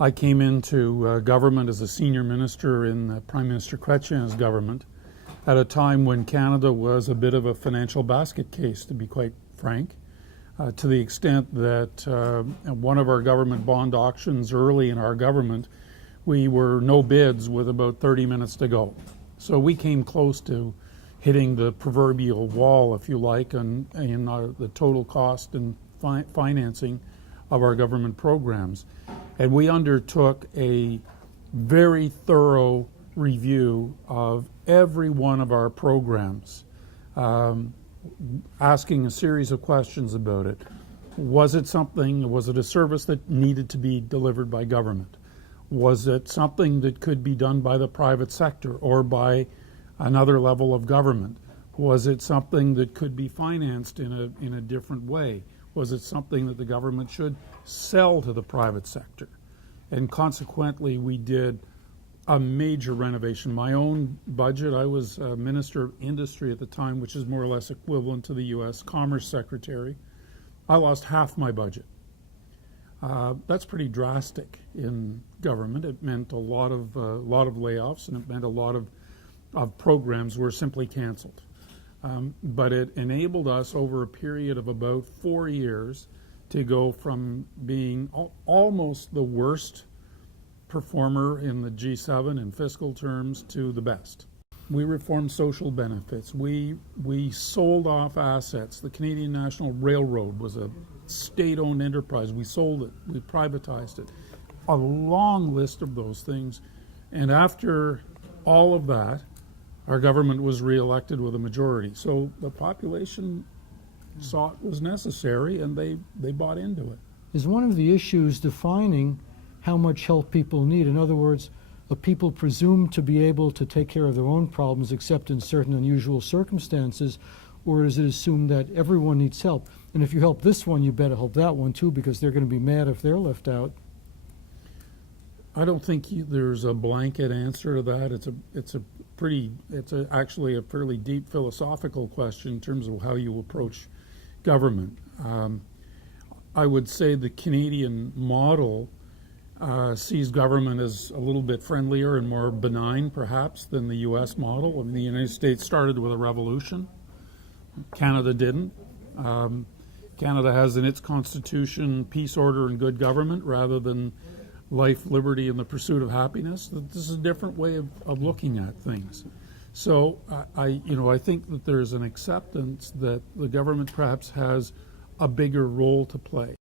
I came into government as a senior minister in Prime Minister Chrétien's government at a time when Canada was a bit of a financial basket case, to be quite frank, to the extent that one of our government bond auctions early in our government, we were no bids with about 30 minutes to go. So we came close to hitting the proverbial wall, if you like, in the total cost and financing of our government programs. And we undertook a very thorough review of every one of our programs, asking a series of questions about it. Was it a service that needed to be delivered by government? Was it something that could be done by the private sector or by another level of government? Was it something that could be financed in a different way? Was it something that the government should sell to the private sector? And consequently, we did a major renovation. My own budget, I was Minister of Industry at the time, which is more or less equivalent to the U.S. Commerce Secretary. I lost half my budget. That's pretty drastic in government. It meant a lot of layoffs, and it meant a lot of programs were simply canceled. But it enabled us over a period of about 4 years to go from being almost the worst performer in the G7 in fiscal terms to the best. We reformed social benefits. We sold off assets. The Canadian National Railroad was a state-owned enterprise. We sold it. We privatized it. A long list of those things. And after all of that, our government was re-elected with a majority. So the population saw it was necessary, and they bought into it. Is one of the issues defining how much help people need? In other words, are people presumed to be able to take care of their own problems except in certain unusual circumstances, or is it assumed that everyone needs help? And if you help this one, you better help that one too, because they're going to be mad if they're left out. I don't think there's a blanket answer to that. It's actually a fairly deep philosophical question in terms of how you approach government. I would say the Canadian model sees government as a little bit friendlier and more benign, perhaps, than the U.S. model. I mean, the United States started with a revolution. Canada didn't. Canada has in its constitution peace, order, and good government rather than life, liberty, and the pursuit of happiness. This is a different way of looking at things. So I think that there's an acceptance that the government perhaps has a bigger role to play.